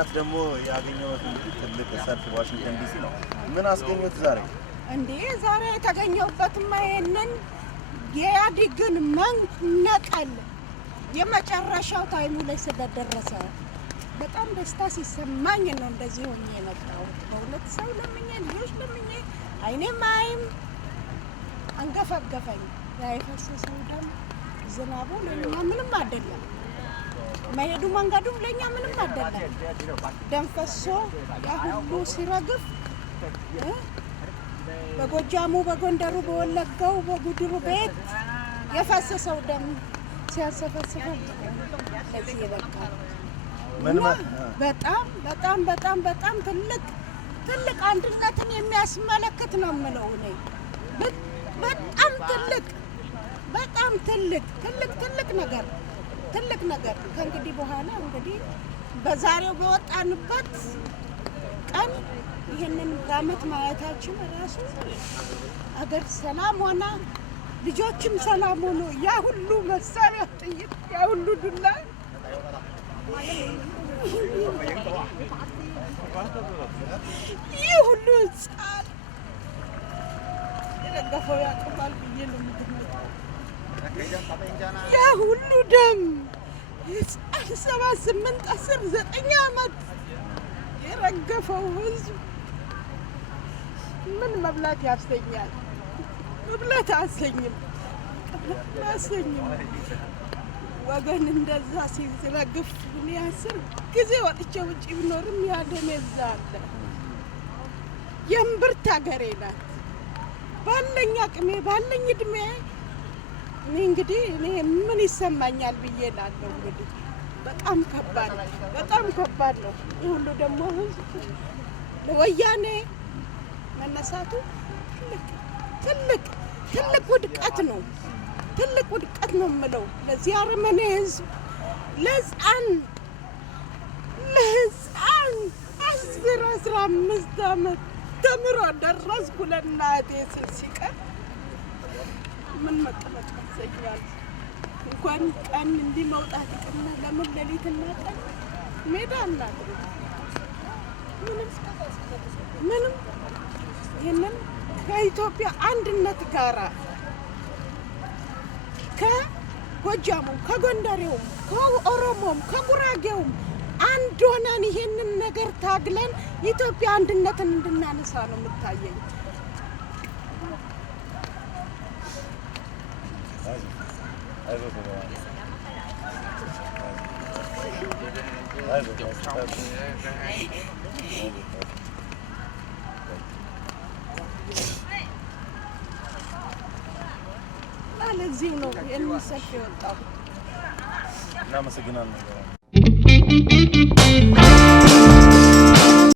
ምክንያት ደግሞ ያገኘሁት ትልቅ ሰልፍ ዋሽንግተን ዲሲ ነው። ምን አስገኘሁት ዛሬ? እንዴ ዛሬ የተገኘሁበትማ ይሄንን የኢህአዴግን መነቀል የመጨረሻው ታይሙ ላይ ስለደረሰ በጣም ደስታ ሲሰማኝ ነው እንደዚህ ሆኜ የመጣሁት። በእውነት ሰው ለምኜ ልጆች ለምኜ አይኔም አይም አንገፈገፈኝ። ያይፈሰሰው ደም ዝናቡ ለኛ ምንም አይደለም፣ መሄዱ መንገዱም ለኛ ምንም አይደለም። ደም ፈሶ ያ ሁሉ ሲረግፍ በጎጃሙ በጎንደሩ በወለጋው በጉድሩ ቤት የፈሰሰው ደም ሲያሰፈስፈው ለዚህ ይበቃል። በጣም በጣም በጣም በጣም ትልቅ አንድነትን የሚያስመለክት ነው የምለው እኔ። በጣም ትልቅ ነገር ከእንግዲህ በኋላ እንግዲህ በዛሬው በወጣንበት ቀን ይህንን ዓመት ማየታችን ራሱ አገር ሰላም ሆና ልጆችም ሰላም ሆኖ ያ ሁሉ መሳሪያ ጥይት ያ ሁሉ ዱላ ይህ ሁሉ ሕፃን የደገፈው ያቅማል ብዬ ነው የምገምተው። ያ ሁሉ ደም ሕፃን 7፣ 8፣ 10፣ 9 ዓመት የረገፈው ሕዝብ ምን መብላት ያሰኛል? መብላት አያሰኝም። ወገን እንደዛ ሲረግፍ እኔ 10 ጊዜ ወጥቼ ውጭ ቢኖርም ያደነዛል። የእምብርት ሀገሬ ናት። ባለኝ አቅሜ ባለኝ እድሜ እኔ እንግዲህ ምን ይሰማኛል ብዬ እላለሁ። እንግዲህ በጣም ከባድ ነው። ይህ ሁሉ ደግሞ ህዝብ ለወያኔ መነሳቱ ትልቅ ውድቀት ነው። ትልቅ ውድቀት ነው የምለው ለዚህ አረመኔ ህዝብ። ለህፃን 10-15 ዓመት ተምሮ ደረስኩ ለእናቴ ስል ሲቀር ምን መቀመጥ ያሰኛል? እንኳን ቀን እንዲህ መውጣት ይቅርና ለምን ሌሊትና ቀን ሜዳ እናት ምንም ይህንን ከኢትዮጵያ አንድነት ጋራ ከጎጃሙም ከጎንደሬውም ከኦሮሞም ከጉራጌውም አንድ ሆነን ይሄንን ነገር ታግለን ኢትዮጵያ አንድነትን እንድናነሳ ነው የምታየኝ። ለዚህ ነው የምሰፍ የወጣው። እናመሰግናለን።